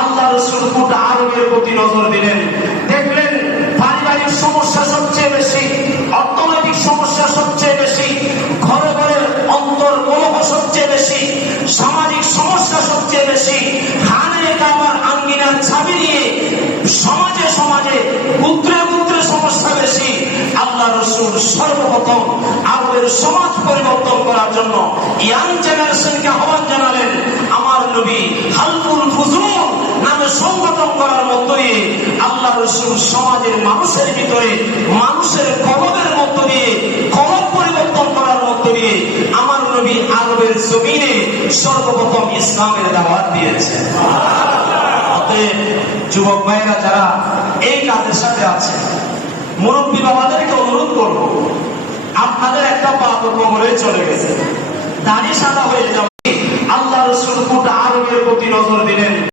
আল্লাহ রাসূল গোটা আরবের প্রতি নজর দিলেন। দেখলেন পারিবারিক সমস্যা সবচেয়ে বেশি, অর্থনৈতিক সমস্যা সবচেয়ে বেশি, ঘরে ঘরে অন্তর কলহ সবচেয়ে বেশি, সামাজিক সমস্যা সবচেয়ে বেশি, খানে কাবার আঙ্গিনার ছাবি নিয়ে সমাজে সমাজে পুত্রে পুত্রে সমস্যা বেশি। আল্লাহ রাসূল সর্বপ্রথম আরবের সমাজ পরিবর্তন করার জন্য ইয়াং জেনারেশনকে আহ্বান জানালেন। আমার নবী হালকুল ফুজুল নামে সংগঠন করার মধ্য দিয়ে আল্লাহ রাসূল সমাজের মানুষের ভিতরে মানুষের কলবের মধ্য দিয়ে কলব পরিবর্তন করার মধ্য দিয়ে আমার নবী আরবের জমিনে সর্বপ্রথম ইসলামের দাওয়াত দিয়েছেন। অতএব যুবক ভাইরা যারা এই কাজের সাথে আছে, মুরব্বী বাবাদেরকে অনুরোধ করবো, আপনাদের একটা পা তো কোমরে চলে গেছে, দাড়ি সাদা হয়ে যাবে।